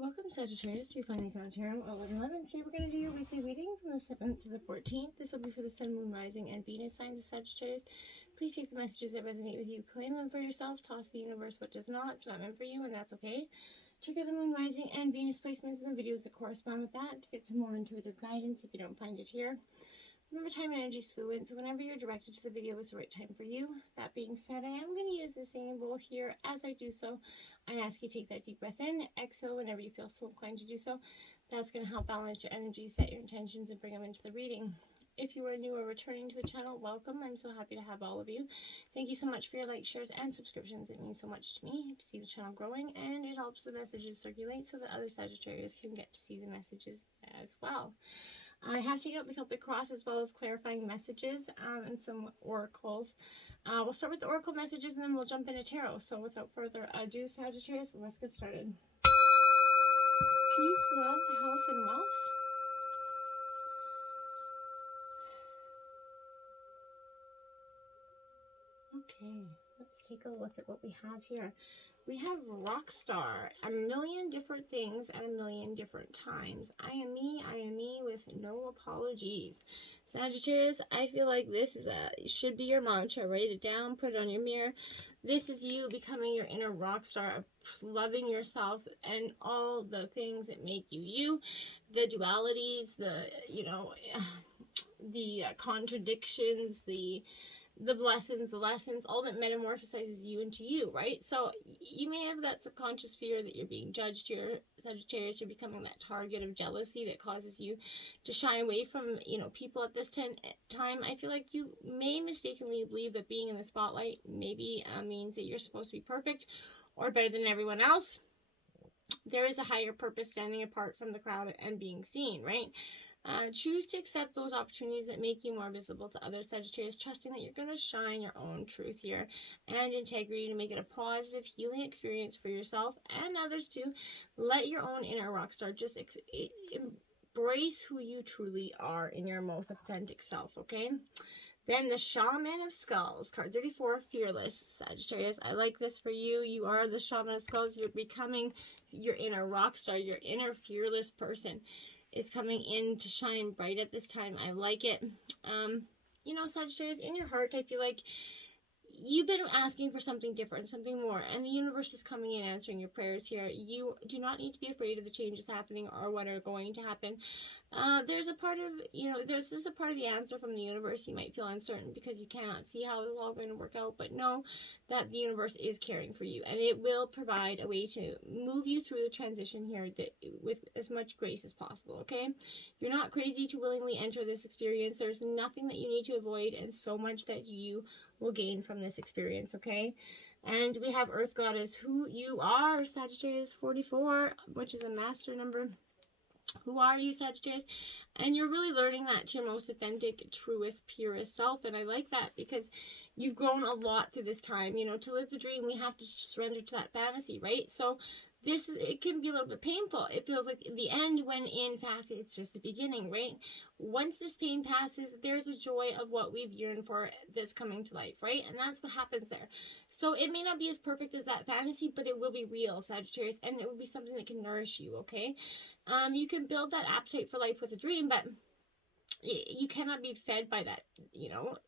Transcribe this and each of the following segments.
Welcome, Sagittarius. You're finding Tarot 1111. Today we're going to do your weekly reading from the 7th to the 14th. This will be for the Sun, Moon, Rising, and Venus signs of Sagittarius. Please take the messages that resonate with you, claim them for yourself, toss the universe what does not. It's not meant for you, and that's okay. Check out the Moon, Rising, and Venus placements in the videos that correspond with that to get some more intuitive guidance if you don't find it here. Remember, time and energy is fluid, so whenever you're directed to the video is the right time for you. That being said, I am going to use the singing bowl here. As I do so, I ask you to take that deep breath in, exhale whenever you feel so inclined to do so. That's going to help balance your energy, set your intentions, and bring them into the reading. If you are new or returning to the channel, welcome. I'm so happy to have all of you. Thank you so much for your likes, shares, and subscriptions. It means so much to me to see the channel growing, and it helps the messages circulate so that other Sagittarius can get to see the messages as well. I have taken out the Celtic Cross as well as clarifying messages and some oracles. We'll start with the oracle messages and then we'll jump into tarot. So without further ado, Sagittarius, let's get started. Peace, love, health, and wealth. Okay, let's take a look at what we have here. We have rock star, a million different things at a million different times. I am me with no apologies. Sagittarius, I feel like this is should be your mantra. Write it down, put it on your mirror. This is you becoming your inner rock star, of loving yourself and all the things that make you you, the dualities, the contradictions, the blessings, the lessons, all that metamorphosizes you into you, right? So you may have that subconscious fear that you're being judged here, Sagittarius. You're becoming that target of jealousy that causes you to shy away from, people at this time. I feel like you may mistakenly believe that being in the spotlight maybe means that you're supposed to be perfect or better than everyone else. There is a higher purpose standing apart from the crowd and being seen, right? Choose to accept those opportunities that make you more visible to others, Sagittarius, trusting that you're going to shine your own truth here and integrity to make it a positive healing experience for yourself and others too. Let your own inner rock star just embrace who you truly are in your most authentic self, okay? Then the Shaman of Skulls, card 34, Fearless, Sagittarius. I like this for you. You are the Shaman of Skulls. You're becoming your inner rock star, your inner fearless person is coming in to shine bright at this time. I like it. Sagittarius, in your heart, I feel like you've been asking for something different, something more, and the universe is coming in answering your prayers here. You do not need to be afraid of the changes happening or what are going to happen. There's a part of, there's just a part of the answer from the universe. You might feel uncertain because you cannot see how it's all going to work out, but know that the universe is caring for you and it will provide a way to move you through the transition here with as much grace as possible, okay? You're not crazy to willingly enter this experience. There's nothing that you need to avoid and so much that you will gain from this experience, okay? And we have Earth Goddess, who you are, Sagittarius 44, which is a master number. Who are you, Sagittarius? And you're really learning that to your most authentic, truest, purest self. And I like that because you've grown a lot through this time. To live the dream, we have to surrender to that fantasy, right? So it can be a little bit painful. It feels like the end when in fact it's just the beginning, right? Once this pain passes, there's a joy of what we've yearned for that's coming to life, right? And that's what happens there. So it may not be as perfect as that fantasy, but it will be real, Sagittarius, and it will be something that can nourish you, okay? You can build that appetite for life with a dream, but you cannot be fed by that,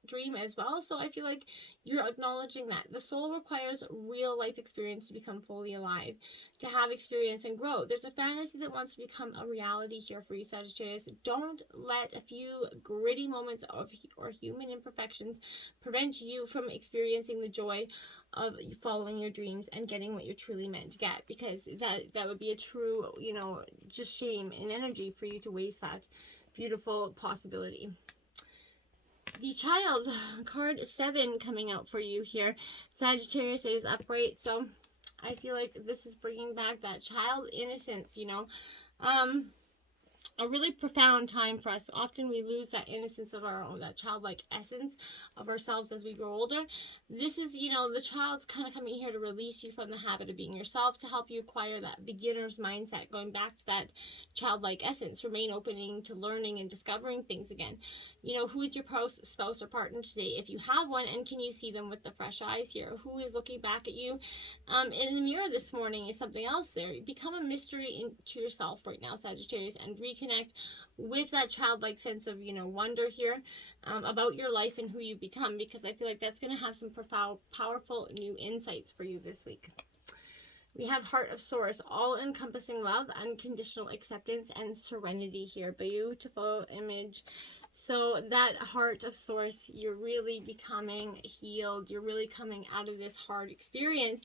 dream as well. So I feel like you're acknowledging that the soul requires real life experience to become fully alive, to have experience and grow. There's a fantasy that wants to become a reality here for you, Sagittarius. Don't let a few gritty moments or human imperfections prevent you from experiencing the joy of following your dreams and getting what you're truly meant to get, because that would be a true, just shame and energy for you to waste that beautiful possibility. The Child, card 7 coming out for you here, Sagittarius. It is upright, so I feel like this is bringing back that child innocence, a really profound time for us. Often we lose that innocence of our own, that childlike essence of ourselves as we grow older. This is, the child's kind of coming here to release you from the habit of being yourself, to help you acquire that beginner's mindset, going back to that childlike essence, remain opening to learning and discovering things again. Who is your spouse or partner today, if you have one, and can you see them with the fresh eyes here? Who is looking back at you in the mirror this morning? Is something else there? Become a mystery to yourself right now, Sagittarius, and reconnect with that childlike sense of, wonder here about your life and who you become, because I feel like that's going to have some profound, powerful new insights for you this week. We have Heart of Source, all-encompassing love, unconditional acceptance, and serenity here. Beautiful image. So that Heart of Source, you're really becoming healed. You're really coming out of this hard experience,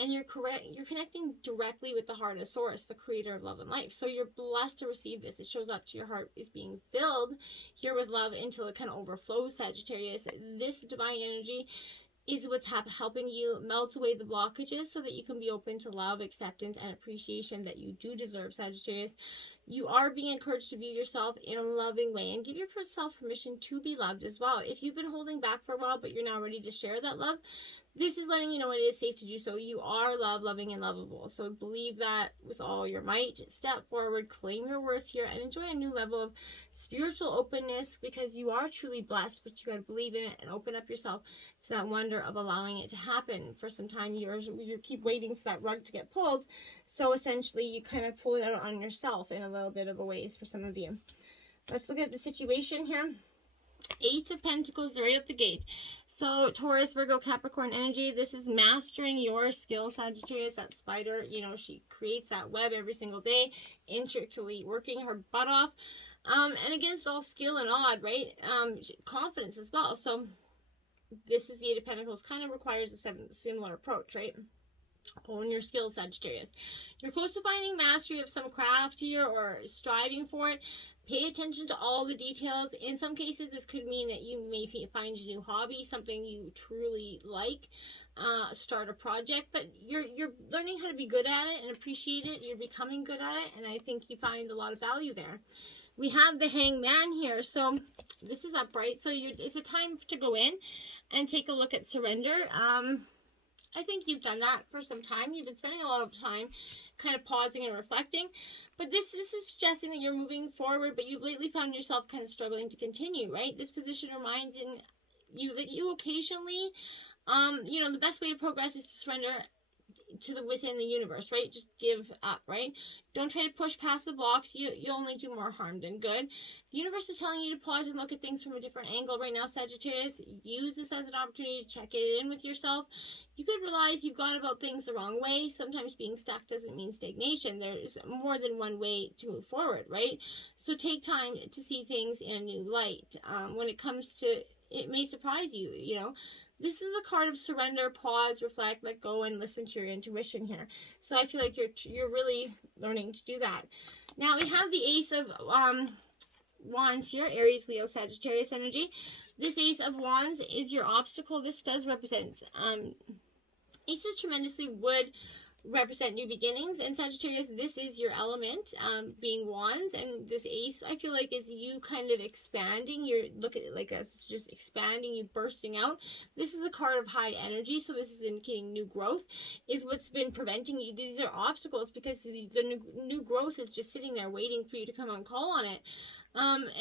and you're connecting directly with the Heart of Source, the creator of love and life. So you're blessed to receive this. It shows up to your heart is being filled here with love until it kind of overflows, Sagittarius. This divine energy is what's helping you melt away the blockages so that you can be open to love, acceptance, and appreciation that you do deserve, Sagittarius. You are being encouraged to view yourself in a loving way and give yourself permission to be loved as well. If you've been holding back for a while, but you're now ready to share that love, this is letting you know it is safe to do so. You are loved, loving, and lovable. So believe that with all your might. Step forward, claim your worth here, and enjoy a new level of spiritual openness, because you are truly blessed, but you got to believe in it and open up yourself to that wonder of allowing it to happen. For some time, you keep waiting for that rug to get pulled. So essentially, you kind of pull it out on yourself in a little bit of a ways for some of you. Let's look at the situation here. Eight of Pentacles right up the gate. So Taurus, Virgo, Capricorn energy. This is mastering your skill, Sagittarius. That spider, she creates that web every single day, intricately working her butt off. And against all skill and odd, right? Confidence as well. So this is the Eight of Pentacles. Kind of requires a similar approach, right? Own your skills, Sagittarius. You're close to finding mastery of some craft here, or striving for it. Pay attention to all the details. In some cases, this could mean that you may find a new hobby, something you truly like, start a project, but you're learning how to be good at it and appreciate it. You're becoming good at it, and I think you find a lot of value there. We have the Hangman here, so this is upright, so it's a time to go in and take a look at surrender. I think you've done that for some time. You've been spending a lot of time kind of pausing and reflecting. But this is suggesting that you're moving forward, but you've lately found yourself kind of struggling to continue, right? This position reminds you that you occasionally, the best way to progress is to surrender to within the universe, right? Just give up, right? Don't try to push past the blocks. You only do more harm than good. The universe is telling you to pause and look at things from a different angle right now, Sagittarius. Use this as an opportunity to check it in with yourself. You could realize you've gone about things the wrong way. Sometimes being stuck doesn't mean stagnation. There's more than one way to move forward, right? So take time to see things in a new light. When it comes to, it may surprise you, This is a card of surrender, pause, reflect, let go, and listen to your intuition here. So I feel like you're really learning to do that. Now we have the Ace of Wands here, Aries, Leo, Sagittarius energy. This Ace of Wands is your obstacle. This does represent Aces tremendously would represent new beginnings, and Sagittarius, this is your element, being wands, and this ace, I feel like, is you kind of expanding. You're look at it like us, just expanding, you bursting out. This is a card of high energy, so this is indicating new growth is what's been preventing you. These are obstacles because the new growth is just sitting there waiting for you to come and call on it.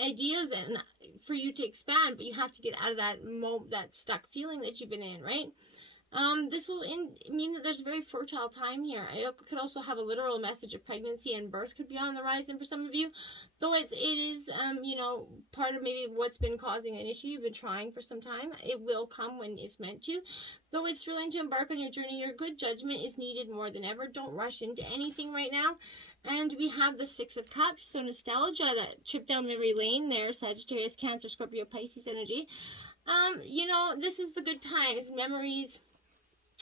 Ideas and for you to expand, but you have to get out of that stuck feeling that you've been in, right? This will mean that there's a very fertile time here. It could also have a literal message of pregnancy and birth could be on the horizon for some of you. Though it is, part of maybe what's been causing an issue. You've been trying for some time. It will come when it's meant to. Though it's thrilling to embark on your journey, your good judgment is needed more than ever. Don't rush into anything right now. And we have the Six of Cups. So nostalgia, that trip down memory lane there. Sagittarius, Cancer, Scorpio, Pisces energy. This is the good times, memories.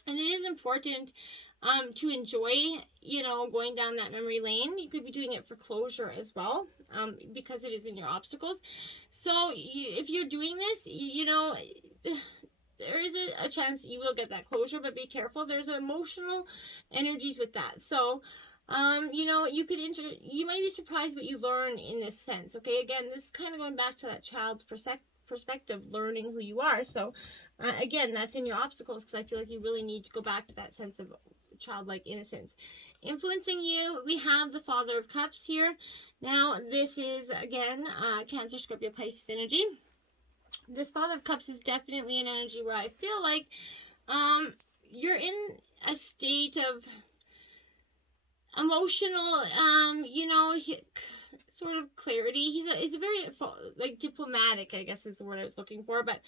And it is important to enjoy, going down that memory lane. You could be doing it for closure as well, because it is in your obstacles. So if you're doing this, there is a chance you will get that closure, but be careful. There's emotional energies with that. So You might be surprised what you learn in this sense. Okay, again, this is kind of going back to that child's perspective, learning who you are. So again, that's in your obstacles, because I feel like you really need to go back to that sense of childlike innocence. Influencing you, we have the Father of Cups here. Now, this is, again, Cancer, Scorpio, Pisces energy. This Father of Cups is definitely an energy where I feel like you're in a state of emotional, sort of clarity. He's a very, like, diplomatic, I guess is the word I was looking for, but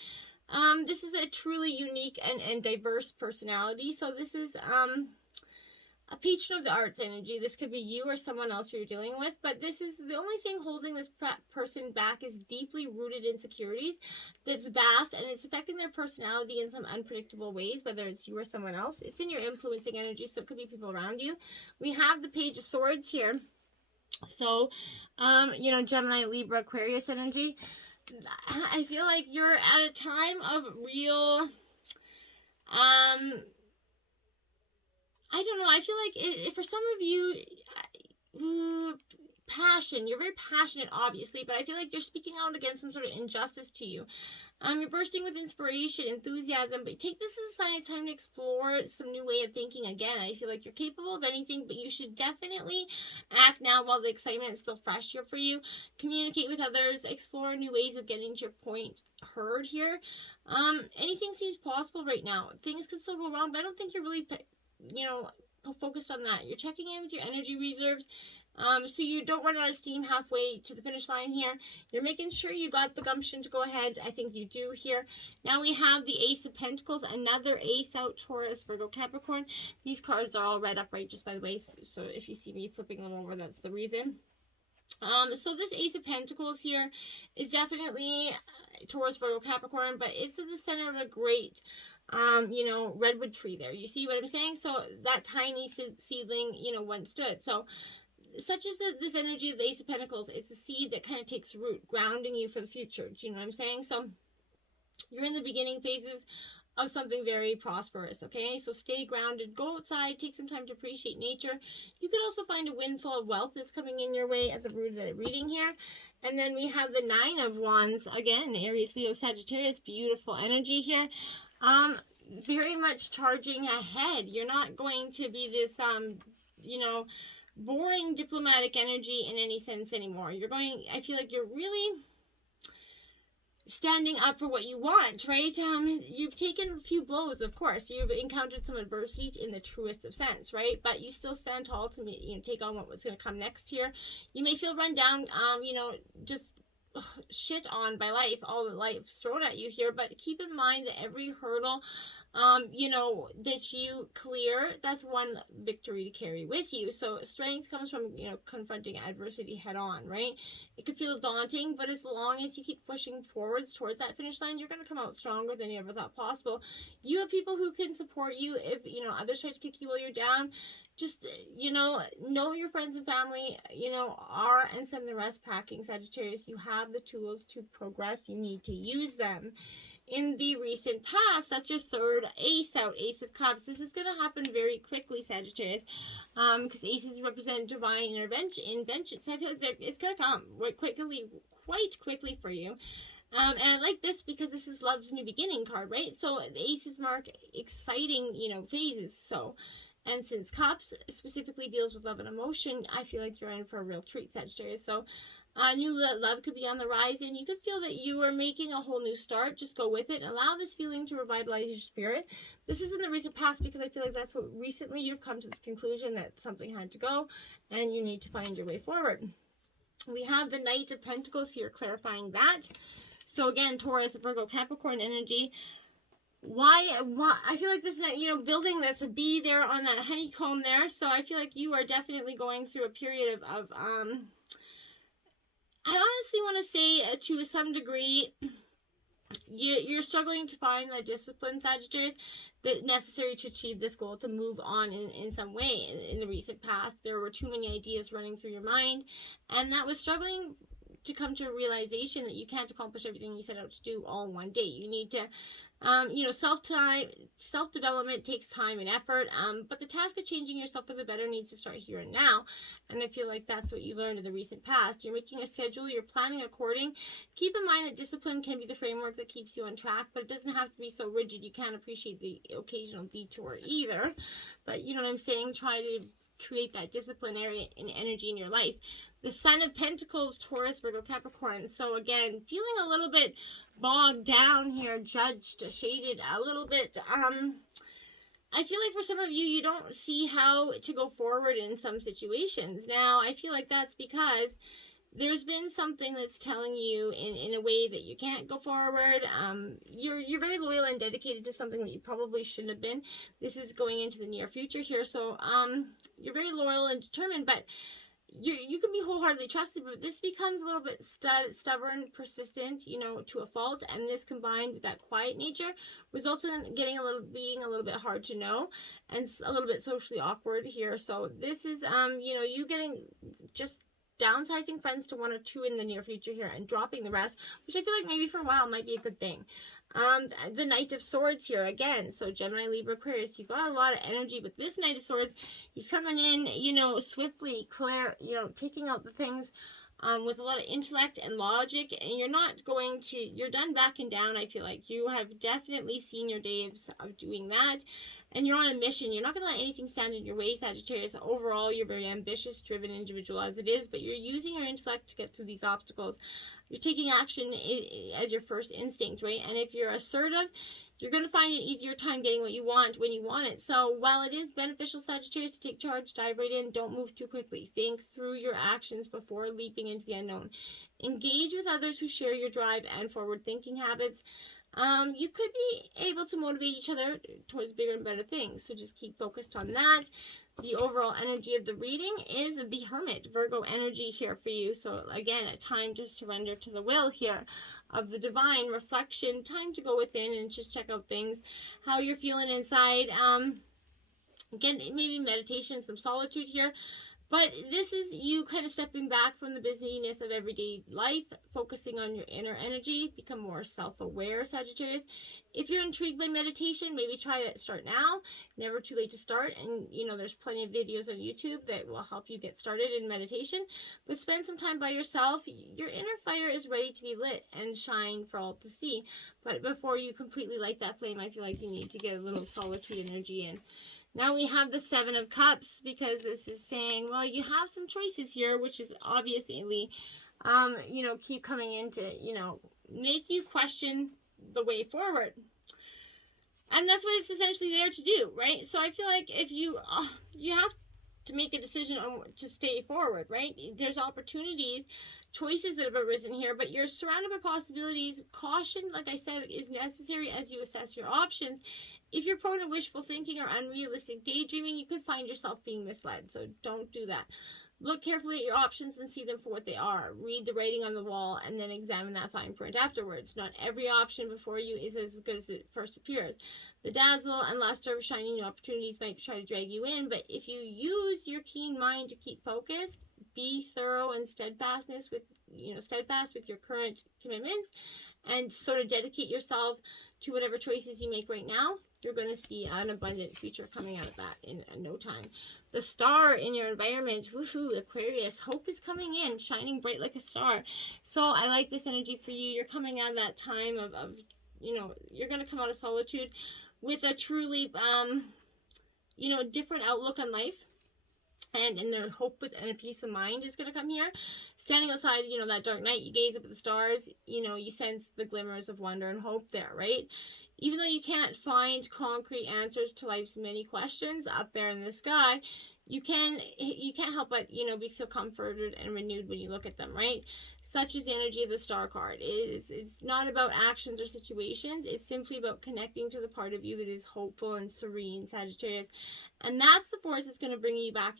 this is a truly unique and diverse personality. So this is a patron of the arts energy. This could be you or someone else you're dealing with, but this is the only thing holding this person back is deeply rooted insecurities that's vast, and it's affecting their personality in some unpredictable ways, whether it's you or someone else. It's in your influencing energy, so it could be people around you. We have the Page of Swords here. So, Gemini, Libra, Aquarius energy. I feel like you're at a time of real, I don't know. I feel like for some of you, passion. You're very passionate, obviously, but I feel like you're speaking out against some sort of injustice to you. You're bursting with inspiration, enthusiasm, but take this as a sign it's time to explore some new way of thinking again. I feel like you're capable of anything, but you should definitely act now while the excitement is still fresh here for you. Communicate with others, explore new ways of getting to your point heard here. Anything seems possible right now. Things could still go wrong, but I don't think you're really, focused on that. You're checking in with your energy reserves. So you don't run out of steam halfway to the finish line here. You're making sure you got the gumption to go ahead. I think you do here. Now we have the Ace of Pentacles, another ace out, Taurus, Virgo, Capricorn. These cards are all read upright, just by the way, so if you see me flipping them over, that's the reason. So this Ace of Pentacles here is definitely Taurus, Virgo, Capricorn, but it's at the center of a great redwood tree there. You see what I'm saying? So that tiny seedling, once stood. So such as this energy of the Ace of Pentacles, it's a seed that kind of takes root, grounding you for the future. Do you know what I'm saying? So you're in the beginning phases of something very prosperous, okay? So stay grounded, go outside, take some time to appreciate nature. You could also find a windfall of wealth that's coming in your way at the root of the reading here. And then we have the Nine of Wands, again, Aries, Leo, Sagittarius, beautiful energy here. Very much charging ahead. You're not going to be this, boring diplomatic energy in any sense anymore. I feel like you're really standing up for what you want, right? You've taken a few blows, of course. You've encountered some adversity in the truest of sense, right? But you still stand tall to take on what was going to come next here. You may feel run down, just shit on by life, all the life's thrown at you here, but keep in mind that every hurdle that you clear, that's one victory to carry with you. So strength comes from, confronting adversity head on, right? It could feel daunting, but as long as you keep pushing forwards towards that finish line, you're going to come out stronger than you ever thought possible. You have people who can support you if, others try to kick you while you're down. Just, know your friends and family, are, and send the rest packing, Sagittarius. You have the tools to progress. You need to use them. In the recent past, that's your third ace out, Ace of Cups. This is going to happen very quickly, Sagittarius, because aces represent divine intervention. So I feel like it's going to come quite quickly for you. And I like this because this is Love's New Beginning card, right? So the aces mark exciting, phases. So, and since Cups specifically deals with love and emotion, I feel like you're in for a real treat, Sagittarius. So new love could be on the rise, and you could feel that you are making a whole new start. Just go with it and allow this feeling to revitalize your spirit. This is in the recent past because I feel like that's what recently you've come to this conclusion that something had to go and you need to find your way forward. We have the Knight of Pentacles here clarifying that. So again, Taurus, Virgo, Capricorn energy. Why I feel like this, building that's a bee there on that honeycomb there. So I feel like you are definitely going through a period of I honestly want to say, to some degree, you're struggling to find the discipline, Sagittarius, that's necessary to achieve this goal, to move on in some way. In the recent past, there were too many ideas running through your mind, and that was struggling to come to a realization that you can't accomplish everything you set out to do all in one day. You need to Self-development takes time and effort, but the task of changing yourself for the better needs to start here and now. And I feel like that's what you learned in the recent past. You're making a schedule, you're planning according. Keep in mind that discipline can be the framework that keeps you on track, but it doesn't have to be so rigid. You can't appreciate the occasional detour either. But you know what I'm saying? Try to create that disciplinary and energy in your life. The Sun of Pentacles, Taurus, Virgo, Capricorn. So again, feeling a little bit bogged down here, judged, shaded a little bit. I feel like for some of you, you don't see how to go forward in some situations. Now, I feel like that's because there's been something that's telling you in a way that you can't go forward. You're very loyal and dedicated to something that you probably shouldn't have been. This is going into the near future here. So you're very loyal and determined, but you can be wholeheartedly trusted, but this becomes a little bit stubborn, persistent, to a fault. And this combined with that quiet nature results in being a little bit hard to know and a little bit socially awkward here. So this is, you getting just downsizing friends to 1 or 2 in the near future here and dropping the rest, which I feel like maybe for a while might be a good thing. The Knight of Swords here again. So Gemini, Libra, Aquarius, you've got a lot of energy, but this Knight of Swords, he's coming in, swiftly, clear, taking out the things with a lot of intellect and logic, and you're done backing down. I feel like you have definitely seen your days of doing that, and you're on a mission. You're not going to let anything stand in your way, Sagittarius. Overall, you're a very ambitious, driven individual as it is, but you're using your intellect to get through these obstacles. You're taking action as your first instinct, right? And if you're assertive, you're going to find an easier time getting what you want when you want it. So while it is beneficial, Sagittarius, to take charge, dive right in, don't move too quickly. Think through your actions before leaping into the unknown. Engage with others who share your drive and forward-thinking habits. You could be able to motivate each other towards bigger and better things. So just keep focused on that. The overall energy of the reading is the Hermit, Virgo energy here for you. So again, a time to surrender to the will here of the divine, reflection, time to go within and just check out things, how you're feeling inside. Again, maybe meditation, some solitude here. But this is you kind of stepping back from the busyness of everyday life, focusing on your inner energy, become more self-aware, Sagittarius. If you're intrigued by meditation, maybe try to start now. Never too late to start. And, there's plenty of videos on YouTube that will help you get started in meditation. But spend some time by yourself. Your inner fire is ready to be lit and shine for all to see. But before you completely light that flame, I feel like you need to get a little solitude energy in. Now we have the Seven of Cups, because this is saying, well, you have some choices here, which is obviously, keep coming into, make you question the way forward. And that's what it's essentially there to do, right? So I feel like if you have to make a decision on to stay forward, right? There's opportunities, choices that have arisen here, but you're surrounded by possibilities. Caution, like I said, is necessary as you assess your options. If you're prone to wishful thinking or unrealistic daydreaming, you could find yourself being misled. So don't do that. Look carefully at your options and see them for what they are. Read the writing on the wall and then examine that fine print afterwards. Not every option before you is as good as it first appears. The dazzle and luster of shiny new opportunities might try to drag you in, but if you use your keen mind to keep focused, be thorough and steadfast with your current commitments, and sort of dedicate yourself to whatever choices you make right now, you're going to see an abundant future coming out of that in no time. The star in your environment, woohoo, Aquarius, hope is coming in, shining bright like a star. So I like this energy for you. You're coming out of that time of you're going to come out of solitude with a truly, different outlook on life. And their hope and a peace of mind is going to come here. Standing outside, that dark night, you gaze up at the stars, you sense the glimmers of wonder and hope there, right? Even though you can't find concrete answers to life's many questions up there in the sky, you can't help but, feel comforted and renewed when you look at them, right? Such is the energy of the star card. It's not about actions or situations. It's simply about connecting to the part of you that is hopeful and serene, Sagittarius. And that's the force that's going to bring you back,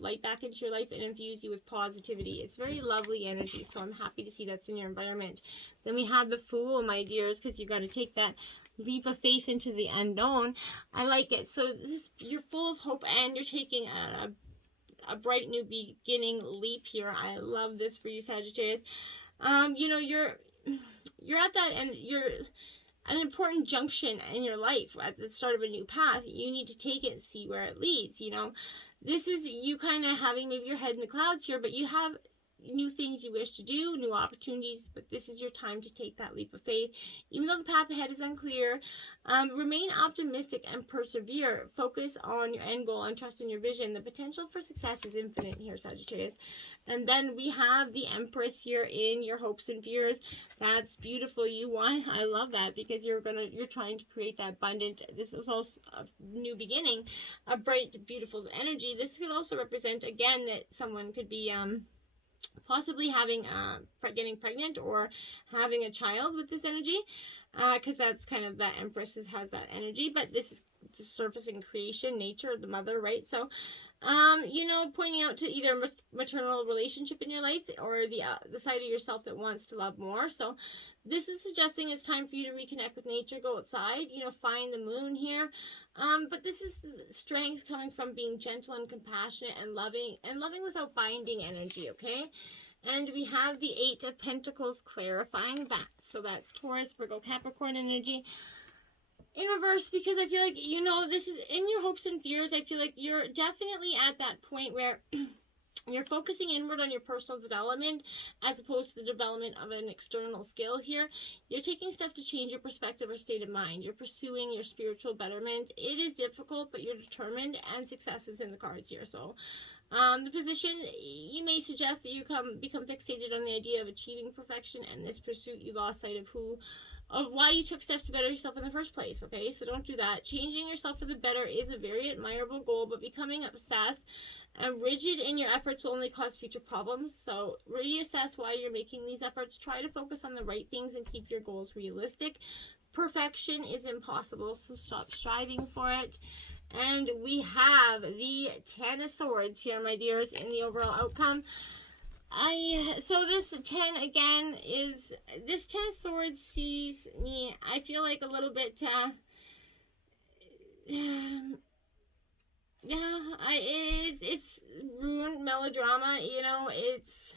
light back into your life and infuse you with positivity. It's very lovely energy, so I'm happy to see that's in your environment. Then we have the Fool, my dears, because you got to take that leap of faith into the unknown. I like it. So you're full of hope and you're taking a bright new beginning leap here. I love this for you, Sagittarius. You're at that, and you're an important junction in your life at the start of a new path. You need to take it and see where it leads, you know. This is you kind of having maybe your head in the clouds here, but you have new things you wish to do, new opportunities, but this is your time to take that leap of faith. Even though the path ahead is unclear, remain optimistic and persevere. Focus on your end goal and trust in your vision. The potential for success is infinite here, Sagittarius. And then we have the Empress here in your hopes and fears. That's beautiful. You won. I love that, because you're trying to create that abundant. This is also a new beginning, a bright, beautiful energy. This could also represent again that someone could be possibly having getting pregnant or having a child with this energy, because that's kind of that Empress has that energy. But this is the surfacing creation, nature, the mother, right? So you know, pointing out to either a maternal relationship in your life or the side of yourself that wants to love more. So this is suggesting it's time for you to reconnect with nature, go outside, you know, find the moon here. But this is strength coming from being gentle and compassionate and loving without binding energy, okay? And we have the Eight of Pentacles clarifying that. So that's Taurus, Virgo, Capricorn energy in reverse, because I feel like, you know, this is in your hopes and fears. I feel like you're definitely at that point where you're focusing inward on your personal development as opposed to the development of an external skill here. You're taking steps to change your perspective or state of mind. You're pursuing your spiritual betterment. It is difficult, but you're determined, and success is in the cards here. So the position, you may suggest that you become fixated on the idea of achieving perfection, and this pursuit you lost sight of why you took steps to better yourself in the first place, okay? So don't do that. Changing yourself for the better is a very admirable goal, but becoming obsessed and rigid in your efforts will only cause future problems. So reassess why you're making these efforts. Try to focus on the right things and keep your goals realistic. Perfection is impossible, so stop striving for it. And we have the Ten of Swords here, my dears, in the overall outcome. So this 10 again is, this 10 of Swords sees me, I feel like a little bit, it's ruined melodrama, you know, it's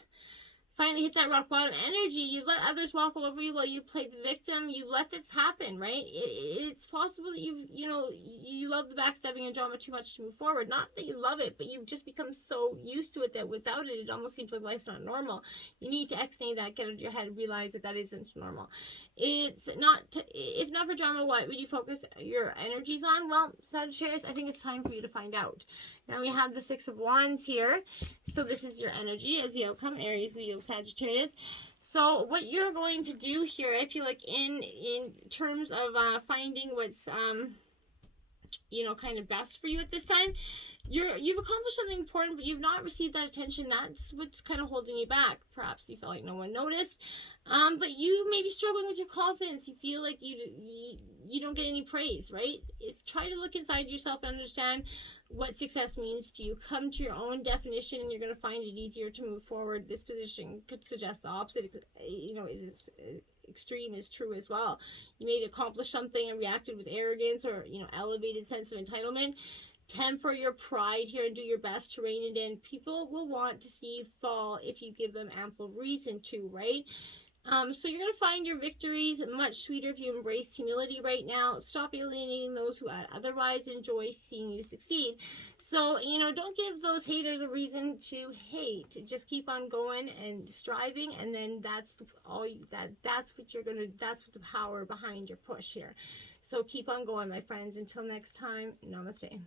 finally hit that rock bottom energy. You let others walk all over you while you play the victim. You let this happen, right? It's possible that you love the backstabbing and drama too much to move forward. Not that you love it, but you've just become so used to it that without it, it almost seems like life's not normal. You need to extend that, get out of your head, realize that isn't normal. It's not, if not for drama, what would you focus your energies on? Well, Sagittarius, I think it's time for you to find out. Now we have the Six of Wands here. So this is your energy as the outcome, Aries, Leo, Sagittarius. So what you're going to do here, I feel like in terms of finding what's you know, kind of best for you at this time, you've accomplished something important, but you've not received that attention. That's what's kind of holding you back. Perhaps you feel like no one noticed, but you may be struggling with your confidence. You feel like you don't get any praise, right? It's try to look inside yourself and understand what success means to you. Come to your own definition, and you're going to find it easier to move forward. This position could suggest the opposite, you know, is extreme is true as well. You may accomplish something and reacted with arrogance or, you know, elevated sense of entitlement. Temper your pride here and do your best to rein it in. People will want to see you fall if you give them ample reason to, right? So you're going to find your victories much sweeter if you embrace humility right now. Stop alienating those who otherwise enjoy seeing you succeed. So, you know, don't give those haters a reason to hate. Just keep on going and striving, and then that's the power behind your push here. So keep on going, my friends. Until next time, namaste.